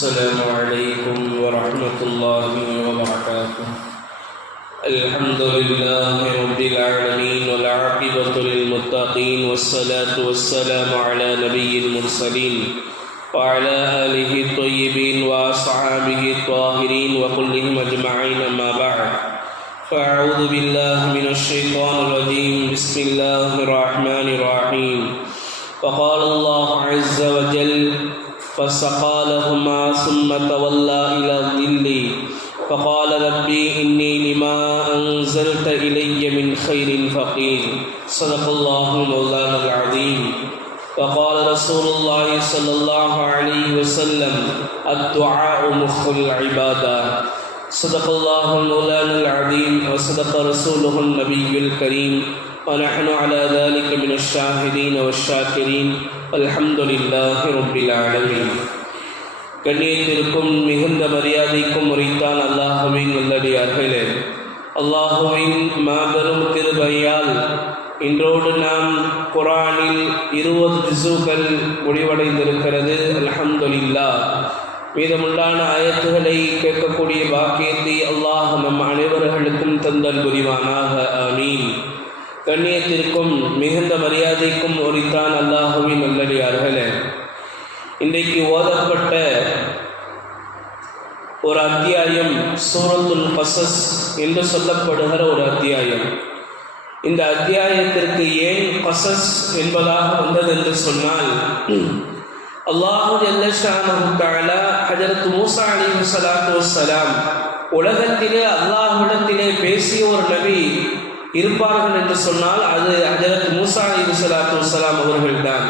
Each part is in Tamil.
السلام عليكم ورحمة الله وبركاته. الحمد لله رب العالمين والعاقبة للمتقين والصلاة والسلام على نبي المرسلين وعلى آله الطيبين وأصحابه الطاهرين وكلهم أجمعين أما بعد فأعوذ بالله من الشيطان الرجيم بسم الله الرحمن الرحيم. وقال الله عز وجل فسقى لهما ثم تولى إلى الظل فقال ربي إني لما أنزلت إلي من خير فقير. صدق الله مولانا العظيم. وقال رسول الله صلى الله عليه وسلم الدعاء مخ العبادة. صدق الله مولانا العظيم وصدق رسوله النبي الكريم ونحن على ذلك من الشاهدين والشاكرين والحمد لله رب العالمين. கண்ணியத்திற்கும் மிகுந்த மரியாதைக்கும் உரித்தான் அல்லாஹுவின் நல்லடியார்களே, அல்லாஹுவின் மாபெரும் கிருபையால் இன்றோடு நாம் குர்ஆனில் 20 ஜுஸுகள் முடிவடைந்திருக்கிறது. அல்ஹம்துலில்லாஹ். மீதமுண்டான ஆயத்துகளை கேட்கக்கூடிய பாக்கியத்தை அல்லாஹ் நம் அனைவர்களுக்கும் தந்தல் புரிவானாக. ஆமீன். கண்ணியத்திற்கும் மிகுந்த மரியாதைக்கும் உரித்தான் அல்லாஹுவின் நல்லடியார்களே, இன்றைக்கு ஓதப்பட்ட ஒரு அத்தியாயம் சூரத்துல் கஸஸ் என்று சொல்லப்படுகிற ஒரு அத்தியாயம். இந்த அத்தியாயத்திற்கு ஏன் கஸஸ் என்பதாக வந்தது என்று சொன்னால், அல்லாஹு ஜல்ல ஷானஹு தஆலா ஹஜ்ரத் மூஸா அலைஹிஸ்ஸலாத்து வஸ்ஸலாம் உலகத்திலே அல்லாஹ்விடத்திலே பேசிய ஒரு நபி இருப்பார்கள் என்று சொன்னால் அது ஹஜ்ரத் மூஸா அலைஹிஸ்ஸலாத்து வஸ்ஸலாம் அவர்கள்தான்.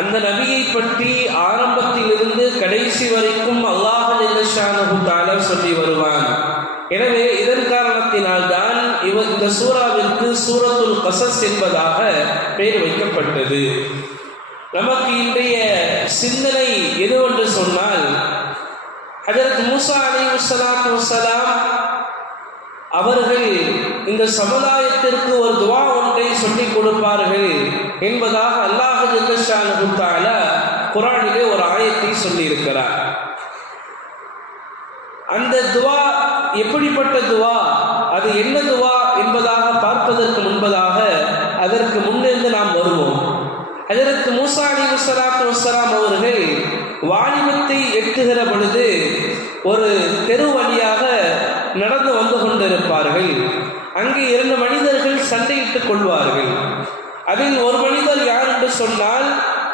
அந்த நபியை பற்றி ஆரம்பத்திலிருந்து கடைசி வரைக்கும் அல்லாஹ் ஜல்ல ஷானஹு தஆலா சொல்லி வருவான். எனவே இதன் காரணத்தினால் தான் இந்த சூராவிற்கு சூரத்துல் கஸஸ் என்பதாக பெயர் வைக்கப்பட்டது. நமக்கு இன்றைய சிந்தனை எதுவென்று சொன்னால், ஹஜ்ரத் மூஸா அலைஹிஸ்ஸலாத்து வஸ்ஸலாம் அவர்கள் இந்த சமுதாயத்திற்கு ஒரு துஆ ஒன்றை சொல்லிக் கொடுப்பார்கள் என்பதாக அல்லாஹ் ஜல்ல ஷானஹு தஆலா குர்ஆனிலே ஒரு ஆயத்தை சொல்லியிருக்கிறார். அந்த துஆ எப்படிப்பட்ட துஆ, அது என்ன துஆ என்பதாக பார்ப்பதற்கு முன்பதாக அதற்கு முன்னிருந்து நாம் வருவோம். ஹஜ்ரத் மூஸா அலைஹிஸ்ஸலாத்து வஸ்ஸலாம் அவர்கள் வாலிபத்தை எட்டுகிற பொழுது ஒரு தெரு வழியாக நடந்து வந்து கொண்டிருப்பார்கள். அங்கே 2 மனிதர்கள் சண்டையிட்டுக் கொள்வார்கள். அதில் ஒரு மனிதர் யார் என்று சொன்னால்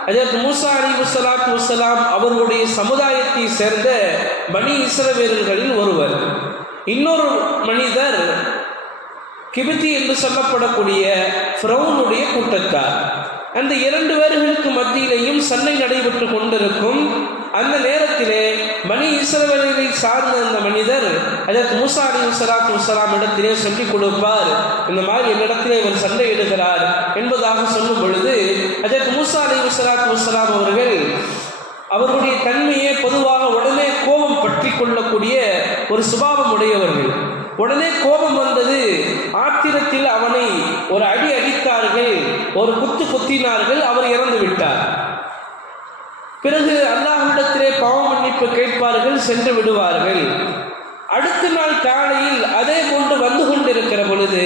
ஹஜ்ரத் மூஸா அலைஹிஸ்ஸலாத்து வஸ்ஸலாம் அவர்களுடைய சமுதாயத்தை சேர்ந்த பனி இஸ்ரவேலர்களில் ஒருவர். இன்னொரு மனிதர் கிபித்தி என்று சொல்லப்படக்கூடிய ஃபிரௌனுடைய கூட்டத்தார். அந்த 2 பேர்களுக்கு மத்தியிலேயும் சண்டை நடைபெற்று கொண்டிருக்கும். அந்த நேரத்திலே பனி இஸ்ரவேலை சார்ந்த அந்த மனிதர் ஹஜ்ரத் மூஸா அலைஹிஸ்ஸலாத்து வஸ்ஸலாம் இடத்திலே சொல்லிக் கொடுப்பார், இந்த மாதிரி என்னிடத்திலே இவர் சண்டையிடுகிறார் என்பதாக சொல்லும் பொழுது ஹஜ்ரத் மூஸா அலைஹிஸ்ஸலாத்து வஸ்ஸலாம் அவர்கள் அவர்களுடைய தன்மையை பொதுவாக உடனே கோபம் பற்றி கொள்ளக்கூடிய ஒரு சுபாவம் உடையவர்கள். உடனே கோபம் வந்தது, ஆத்திரத்தில் அவனை ஒரு அடி அடித்தார்கள், ஒரு குத்து குத்தினார்கள், அவர் இறந்து விட்டார். பிறகு அல்லாஹ்விடத்திலே பாவ மன்னிப்பு கேட்பார்கள், சென்று விடுவார்கள். அடுத்த நாள் காலையில் அதே போன்று வந்து கொண்டிருக்கிற பொழுது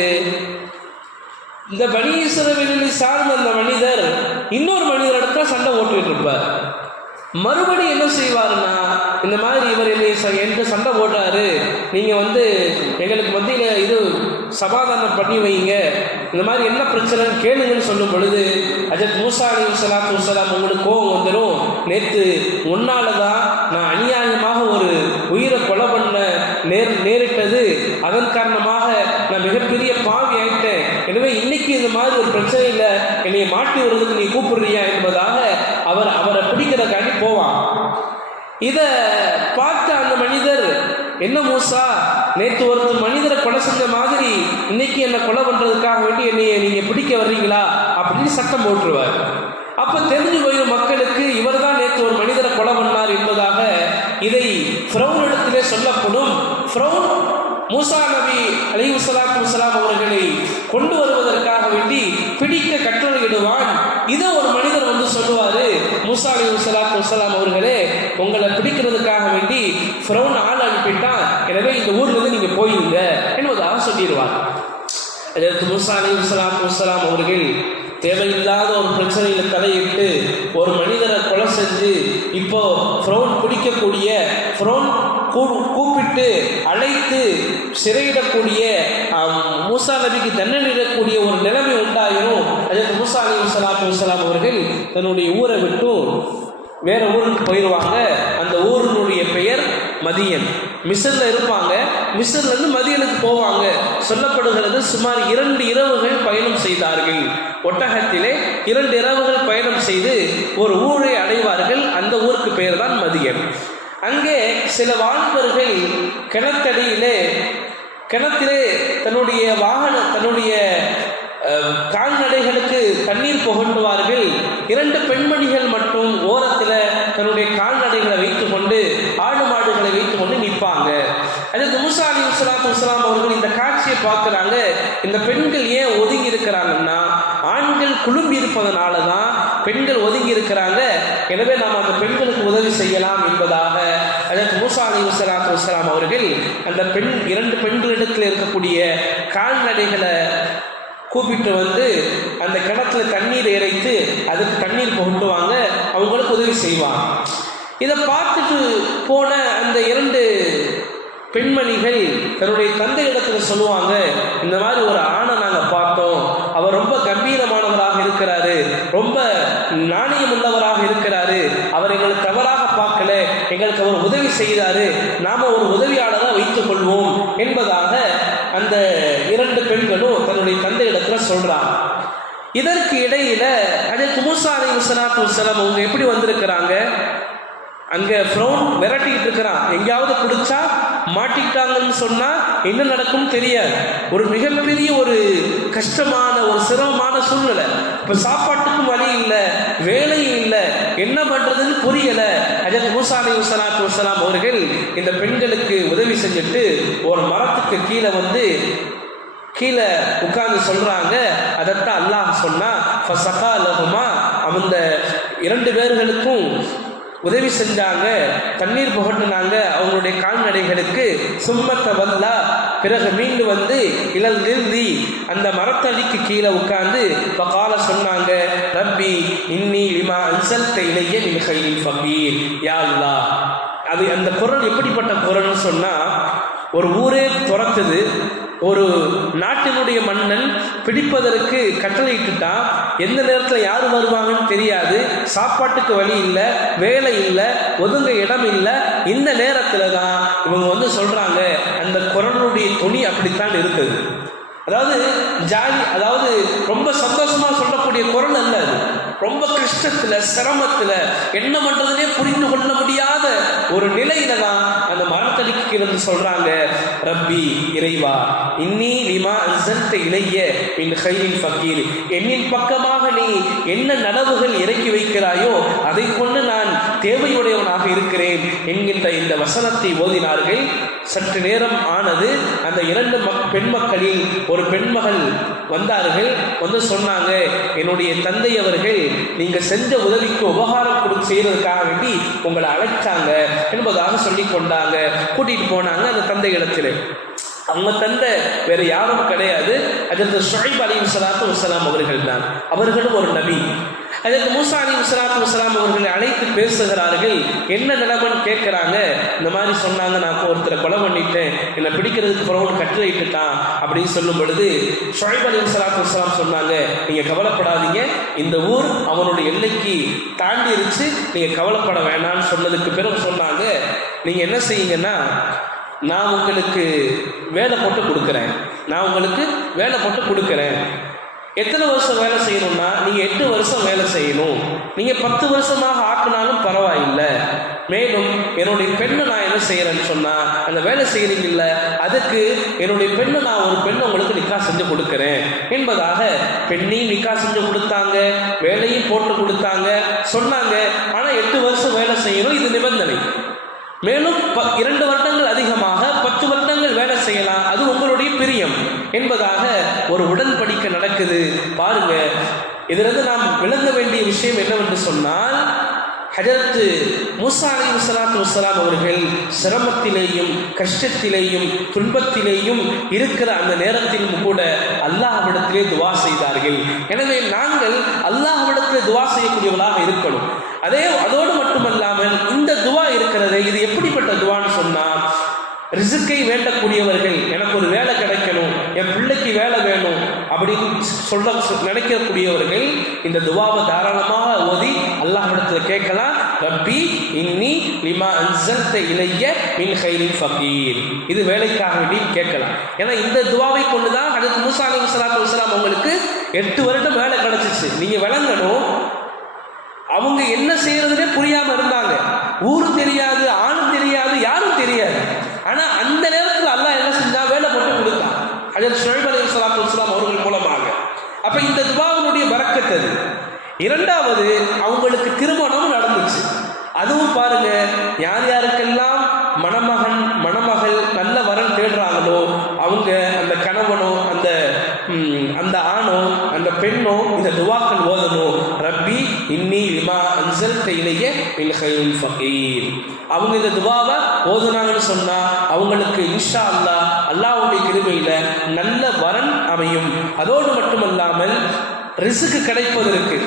இந்த பனி இஸ்ரவேலை சார்ந்த அந்த மனிதர் இன்னொரு மனிதரிடத்தில் சண்டை ஓட்டுவிட்டு இருப்பார். மறுபடி என்ன செய்வாருன்னா, இந்த மாதிரி இவர் என்று சண்டை போட்டாரு, நீங்கள் எங்களுக்கு மத்தியில் இது சமாதானம் பண்ணி வைங்க, இந்த மாதிரி என்ன பிரச்சனைன்னு கேளுங்கன்னு சொல்லும் பொழுது ஹஜ்ரத் மூஸா அலைஹிஸ்ஸலாத்து வஸ்ஸலாம் உங்களுக்கு கோபம் வந்துடும், நேற்று உன்னால தான் நான் அநியாயமாக ஒரு உயிரை கொலை பண்ண நேரிட்டது, அதன் காரணமாக நான் மிகப்பெரிய பாவி ஆயிட்டேன், எனவே இன்னைக்கு இந்த மாதிரி ஒரு பிரச்சனை இல்லை, என்னை மாட்டி வருவதற்கு நீ கூப்பிடுறியா என்பதாக அவரை பிடிக்கிறதுக்காண்டி போவான். இதை பார்த்த அந்த மனிதர், என்ன மூஸா, நேற்று ஒருத்தர் மனிதரை கொலை செஞ்ச மாதிரி இன்னைக்கு என்னை கொலை பண்றதுக்காக வேண்டி என்னைய நீங்க பிடிக்க வர்றீங்களா அப்படின்னு சட்டம் போட்டுருவார். அப்ப தெரிஞ்சு போயிடும் மக்களுக்கு, இவர் தான் நேற்று ஒரு மனிதரை கொலை பண்ணார் என்பதாக. இதை ஃபிரௌனிடத்திலே சொல்லப்படும். ஃபிரௌன் மூஸா நபி அலைஹிஸ்ஸலாத்து வஸ்ஸலாம் அவர்களை கொண்டு வருவதற்காக வேண்டி பிடிக்க கட்டளையிடுவான். இதை ஒரு மனிதர் சொல்லுவாரு, மூஸா அலைஹிஸ்ஸலாத்து வஸ்ஸலாம் அவர்களே, உங்களை பிடிக்கிறதுக்காக வேண்டி ஃபிரௌன் ஆள் அனுப்பிட்டான், எனவே இந்த ஊர்லேருந்து நீங்கள் போயிருங்க என்பதாக சொல்லிடுவார். அதற்கு மூசா அலைஹிஸ்ஸலாம் அவர்கள் தேவையில்லாத ஒரு பிரச்சனையில் தலையிட்டு ஒரு மனிதரை கொலை செஞ்சு இப்போ ஃபிரௌன் பிடிக்கக்கூடிய ஃபிரௌன் கூப்பிட்டு அழைத்து சிறையிடக்கூடிய மூசா நபிக்கு தண்டனையிடக்கூடிய ஒரு நிலைமை உண்டாயிரும். அதற்கு மூசா அலைஹிஸ்ஸலாம் அவர்கள் தன்னுடைய ஊரை விட்டு வேற ஊருக்கு போயிடுவாங்க. அந்த ஊரினுடைய பெயர் மதியன். மிஸ்ர்ல இருப்பாங்க. மிஸ்ர்லேருந்து மதியனுக்கு போவாங்க. சொல்லப்படுகிறது சுமார் 2 இரவுகள் பயணம் செய்தார்கள். ஒட்டகத்திலே 2 இரவுகள் பயணம் செய்து ஒரு ஊரை அடைவார்கள். அந்த ஊருக்கு பெயர் தான் மதியன். அங்கே சில வாலிபர்கள் கிணத்திலே தன்னுடைய கால்நடைகளுக்கு தண்ணீர் புகட்டுவார்கள். 2 பெண்மணிகள் மட்டும் ஓரத்தில் தன்னுடைய கால்நடைகளை வைத்துக் கொண்டு ஆடு மாடுகளை வைத்துக் கொண்டு நிற்பாங்க. அதுக்கு மூசா அலைஹிஸ்ஸலாம் அவர்கள் இந்த காட்சியை பார்க்குறாங்க. இந்த பெண்கள் ஏன் ஒதுங்கி இருக்கிறாங்கன்னா, ஆண்கள் குழும்பி இருப்பதனால தான் பெண்கள் ஒதுங்கி இருக்கிறாங்க. எனவே நாம் அந்த பெண்களுக்கு உதவி செய்யலாம் என்பதாக அதற்கு மூசா அலைஹிஸ்ஸலாம் அவர்கள் அந்த 2 பெண்களிடத்தில் இருக்கக்கூடிய கால்நடைகளை கூப்பிட்டு வந்து அந்த கிணத்துல தண்ணீர் இறைத்து அதுக்கு தண்ணீர் புகட்டுவாங்க, அவங்களுக்கு உதவி செய்வாங்க. இதை பார்த்துட்டு போன அந்த 2 பெண்மணிகள் தன்னுடைய தந்தை இடத்துல சொல்லுவாங்க, இந்த மாதிரி ஒரு ஆணை நாங்கள் பார்த்தோம், அவர் ரொம்ப கம்பீரமானவராக இருக்கிறாரு, ரொம்ப நாணயம் உள்ளவராக இருக்கிறாரு, அவர் எங்களை தவறாக பார்க்கல, எங்களுக்கு அவர் உதவி செய்தாரு, நாம ஒரு உதவியாளராக வைத்துக் கொள்வோம் என்பதாக அந்த 2 பெண்களும் தன்னுடைய தந்தை இடத்துல சொல்றாங்க. இதற்கு இடையில அதற்கு மூசா அலைஹிஸ்ஸலாம் அவங்க எப்படி வந்திருக்கிறாங்க, அங்க ஃபிரௌன் விரட்டிக்கிட்டு இருக்கிறான். எங்கேயாவது பிடிச்சா மாட்டிக்கிட்டாங்கன்னு சொன்னா என்ன நடக்கும் தெரியாது. ஒரு மிகப்பெரிய ஒரு கஷ்டமான ஒரு சிரமமான சூழ்நிலை. இப்ப சாப்பாட்டுக்கும் வழி இல்லை, வேலையும் இல்லை, என்ன பண்றதுன்னு புரியல. ஹஜ்ரத் மூசா அலைஹிஸ்ஸலாம் அவர்கள் இந்த பெண்களுக்கு உதவி செஞ்சுட்டு ஒரு மரத்துக்கு கீழே உட்கார்ந்து சொல்றாங்க. அதைத்தான் அல்லாஹ் சொன்னா, ஃபஸகா லஹுமா, அந்த 2 பேர்களுக்கும் உதவி செஞ்சாங்க, தண்ணீர் புகட்டினாங்க அவங்களுடைய கால்நடைகளுக்கு. சும்மத்த வல்லா, பிறகு மீண்டு வந்து இலல் நிறுதி அந்த மரத்தடிக்கு கீழே உட்கார்ந்து பகால சொன்னாங்க, ரப்பி இன்னி லிமா அன்சல்த இலைய மின் கைரில் ஃபகீர், யா அல்லாஹ். அது அந்த குரல் எப்படிப்பட்ட குரல்னு சொன்னா, ஒரு ஊரே துரத்துது, ஒரு நாட்டினுடைய மன்னன் பிடிப்பதற்கு கட்டளையிட்டுட்டா, எந்த நேரத்தில் யார் வருவாங்கன்னு தெரியாது, சாப்பாட்டுக்கு வழி இல்லை, வேலை இல்லை, ஒதுங்க இடம் இல்லை. இந்த நேரத்தில் தான் இவங்க சொல்றாங்க, அந்த குரலுடைய துணி அப்படித்தான் இருக்குது. அதாவது ரொம்ப சந்தோஷமா சொல்லக்கூடிய குரல் அல்ல, அது ரொம்ப கஷ்டத்துல சிரமத்துல என்ன பண்றதுனே புரிந்து கொள்ள முடியாத ஒரு நிலையில தான் அந்த மரத்தடிக்கு இருந்து சொல்றாங்க, ரப்பி இறைவா, இன்னி லிமா அன்சல்த இலைய மின் கைரில் ஃபகீர், என்னின் பக்கமாக நீ என்ன நனவுகள் இறக்கி வைக்கிறாயோ அதை கொண்டு நான் தேவையுடையவனாக இருக்கிறேன் என்கின்ற இந்த வசனத்தை ஓதினார்கள். சற்று நேரம் ஆனது. அந்த 2 பெண் மக்களில் ஒரு பெண்மகள் வந்தார்கள். சொன்னாங்க, என்னுடைய தந்தை அவர்கள் நீங்க செஞ்ச உதவிக்கு உபகாரம் செய்யறதுக்காக வேண்டி உங்களை அழைச்சாங்க என்பதாக சொல்லி கொண்டாங்க. கூட்டிட்டு போனாங்க அந்த தந்தை இடத்துல. அவங்க தந்தை வேற யாரும் கிடையாது, ஹஜ்ரத் ஷுஐப் அலைஹிஸ்ஸலாம் அவர்கள் தான். அவர்களும் ஒரு நபி. ஹஜ்ரத் மூசா அலைஹிஸ்ஸலாம் அவர்களை அழைத்து பேசுகிறார்கள். என்ன நிலைமைன்னு கேட்கிறாங்க. இந்த மாதிரி சொன்னாங்க, நான் ஒருத்தரை கொலை பண்ணிட்டேன், என்னை பிடிக்கிறதுக்கு ஃபிரௌன் கட்டளையிட்டுட்டான் அப்படின்னு சொல்லும் பொழுது ஷுஐப் அலைஹிஸ்ஸலாம் சொன்னாங்க, நீங்க கவலைப்படாதீங்க, இந்த ஊர் அவனுடைய எல்லைக்கு தாண்டிருச்சு, நீங்க கவலைப்பட வேணாம்னு சொன்னதுக்கு பிறகு சொன்னாங்க, நீங்க என்ன செய்யுங்கன்னா, நான் உங்களுக்கு வேலை போட்டு கொடுக்குறேன். எத்தனை வருஷம் வேலை செய்யணும்னா, நீங்க 8 வருஷம் வேலை செய்யணும், நீங்க 10 வருஷமாக ஆக்கினாலும் பரவாயில்லை. மேலும் என்னுடைய பெண்ணை நான் என்ன செய்யறேன்னு சொன்னா, அந்த வேலை செய்யறீங்கல்ல, அதுக்கு என்னுடைய பெண்ணை நான் ஒரு பெண்ணை உங்களுக்கு நிக்கா செஞ்சு கொடுக்குறேன் என்பதாக பெண்ணையும் நிக்கா செஞ்சு கொடுத்தாங்க, வேலையும் போட்டு கொடுத்தாங்க சொன்னாங்க. ஆனா 8 வருஷம் வேலை செய்யணும், இது நிபந்தனை. மேலும் 2 வருடங்கள் அதிகமாக 10 வருடங்கள் வேலை செய்யலாம், அது உங்களுடைய பிரியம் என்பதாக ஒரு உடன்படிக்கை நடக்குது. பாருங்க, இதிலிருந்து நாம் விளங்க வேண்டிய விஷயம் என்னவென்று சொன்னால், ஹஜரத்து மூசா அலைஹிஸ்ஸலாத்து வஸ்ஸலாம் அவர்கள் சிரமத்திலேயும் கஷ்டத்திலேயும் துன்பத்திலேயும் இருக்கிற அந்த நேரத்திலும் கூட அல்லாஹ்விடத்திலே துவா செய்தார்கள். எனவே நாங்கள் அல்லாஹ்விடத்திலே துவா செய்யக்கூடியவர்களாக இருக்கணும். அதோடு மட்டுமல்லாமல் இந்த துவா இருக்கிறது, இது எப்படிப்பட்ட துவான்னு சொன்னா, ரிஸ்கை வேண்டக்கூடியவர்கள், எனக்கு ஒரு வேலை கிடைக்கணும், என் பிள்ளைக்கு வேலை வேணும் அப்படின்னு நினைக்கக்கூடியவர்கள் இந்த துவாவை தாராளமாக ஓதி அல்லாஹ்விடத்தில் கேட்கலாம். ரப்பி இன்னி லிமா அன்ஸல்த இலைய மின் கைரின் ஃபகீர், இது வேலைக்காக வேண்டி கேட்கலாம். ஏன்னா இந்த துவாவை கொண்டுதான் ஹஜரத் மூசா அலைஹிஸ்ஸலாத்து வஸ்ஸலாம் அவங்களுக்கு 8 வருடம் வேலை கிடைச்சிச்சு. நீங்க விளங்கணும், அவங்க என்ன செய்யறதுனே புரியாம இருந்தாங்க. ஊரும் தெரியாது, ஆணும் தெரியாது, யாரும் தெரியாது. ஆனா அந்த நேரத்தில் அல்லாஹ் என்ன செஞ்சா, வேலை போட்டு கொடுத்தான் ஹஜரத் ஷுஐப் அலைஹிஸ்ஸலாத்து வஸ்ஸலாம் அவர்கள் மூலமாக. அப்ப இந்த துவாவினுடைய பரக்கத் அது. இரண்டாவது, அவங்களுக்கு திருமணம் நடந்துச்சு. அதுவும் பாருங்க, யார் யாருக்கெல்லாம் மணமகன் மணமகள் நல்ல வரன் தேடுறாங்களோ அவங்க அந்த கணவனோ அந்த ஆணோ அந்த பெண்ணோ இந்த துவாக்கள் ஓதணும். ரப்பி இன்னி லிமா அன்ஸல்த இலைய மின் கைரின் ஃபகீர். அவங்க இந்த துவாவை ஓதுனாங்கன்னு சொன்னா அவங்களுக்கு இன்ஷா அல்லாஹ் அல்லாஹ்வுடைய கிருபையில நல்ல வரன் அமையும். அதோடு மட்டுமல்லாமல் ரிஸ்க் கிடைப்பதற்கு,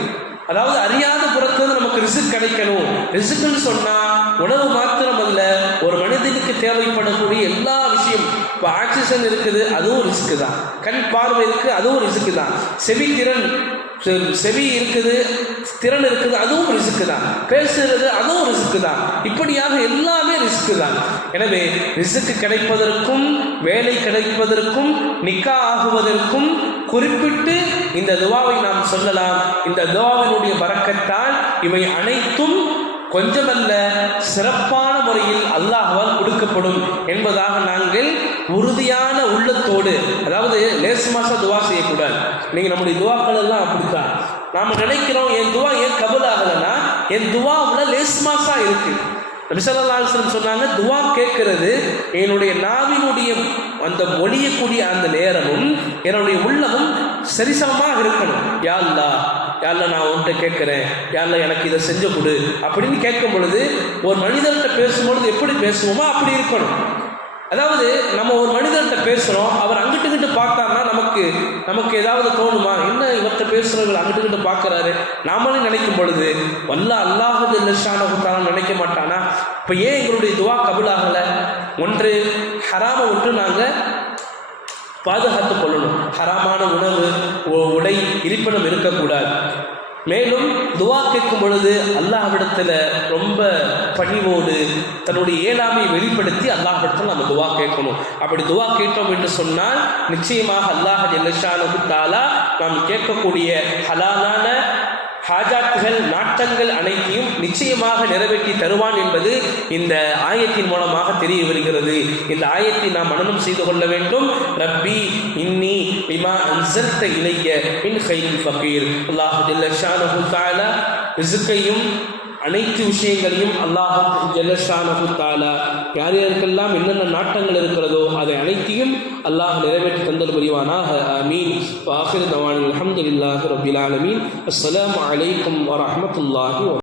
அதாவது அறியாத புறத்துல நமக்கு ரிஸ்க் கிடைக்கணும். ரிஸ்க்னு சொன்னா உணவு மாத்திரமல்ல, ஒரு மனிதனுக்கு தேவைப்படக்கூடிய எல்லா விஷயம். இப்போ ஆக்சிஜன் இருக்குது, அதுவும் ரிஸ்க் தான். கண் பார்வை இருக்குது, அதுவும் ரிஸ்க் தான். செவி இருக்குது, திறன் இருக்குது, அதுவும் ரிஸ்க் தான். பேசுறது அதுவும் ரிஸ்க் தான். இப்படியாக எல்லாமே ரிஸ்க் தான். எனவே ரிஸ்க் கிடைப்பதற்கும் வேலை கிடைப்பதற்கும் நிக்கா ஆகுவதற்கும் குறிப்பிட்டு இந்த துவாவை நாம் சொல்லலாம். இந்த துவாவினுடைய பரக்கத்தால் இவை அனைத்தும் கொஞ்சமல்ல சிறப்பான முறையில் அல்லாஹ்வால் கொடுக்கப்படும் என்பதாக நாங்கள் உறுதியான உள்ளத்தோடு, அதாவது லேசு மாசா துவா செய்யக்கூடாது. நீங்க நம்முடைய துவாக்கள் எல்லாம் அப்படித்தான். நாம நினைக்கிறோம் என் துவா ஏன் கபூல் ஆகலைன்னா என் துவாவுல லேசு மாசா இருக்கு. நபி ஸல்லல்லாஹு அலைஹி வஸல்லம் சொன்னாங்க, துவா கேட்கிறது என்னுடைய நாவினுடைய அந்த மொழியக்கூடிய அந்த நேரமும் என்னுடைய உள்ளமும் சரிசமமாக இருக்கணும். யா அல்லாஹ் நான் உன்கிட்ட கேட்கிறேன், யா அல்லாஹ் எனக்கு இதை செஞ்சு கொடு அப்படின்னு கேட்கும் பொழுது, ஒரு மனிதர்கிட்ட பேசும்பொழுது எப்படி பேசுவோமோ அப்படி இருக்கணும். அதாவது நம்ம ஒரு மனிதர்கிட்ட பேசுகிறோம், அவர் அங்கிட்டு பார்த்தாருன்னா நமக்கு ஏதாவது தோணுமா, என்ன இவர்கிட்ட பேசுகிறவர்கள் அங்கிட்டு பார்க்குறாரு நாமளே நினைக்கும் பொழுது அல்லாஹ் ஜல்ல ஷானஹு நினைக்க மாட்டானா? இப்போ ஏன் எங்களுடைய துவா கபூல் ஆகலை? ஒன்று, ஹராமை விட்டு நாங்கள் பாதுகாத்து கொள்ளணும். ஹராமான உணவு, உடை, இருப்பிடம் இருக்கக்கூடாது. மேலும் துவா கேட்கும் பொழுது அல்லாஹ்விடத்தில் ரொம்ப பணிவோடு தன்னுடைய இயலாமை வெளிப்படுத்தி அல்லாஹ்விடத்தில் நம்ம துவா கேட்கணும். அப்படி துவா கேட்டோம் என்று சொன்னால் நிச்சயமாக அல்லாஹ் ஜல்ல ஷானஹு தஆலா நாம் கேட்கக்கூடிய ஹலாலான ஹாஜாத்துகள், நாட்டங்கள் அனைத்தையும் நிச்சயமாக நிறைவேற்றி தருவான் என்பது இந்த ஆயத்தின் மூலமாக தெரிய வருகிறது. இந்த ஆயத்தை நாம் மனனம் செய்து கொள்ள வேண்டும். ரப்பி இன்னி லிமா அன்ஸல்த இலைய மின் கைரின் ஃபகீர். அல்லாஹ் ஜல்ல ஷானஹு தஆலா ரிஸ்கையும் அனைத்து விஷயங்களையும் அல்லாஹ் ஜல்ல ஷானஹு தஆலா யார் யாருக்கெல்லாம் என்னென்ன நாட்டங்கள் இருக்கிறதோ அதை அனைத்தையும் அல்லாஹ் நிறைவேற்றி தந்தல் புரிவானாக. ஆமீன். வ ஆகிரு தவானில் அல்ஹம்துலில்லாஹி ரப்பில் ஆலமீன். அஸ்ஸலாமு அலைக்கும் வ ரஹ்மத்துல்லாஹி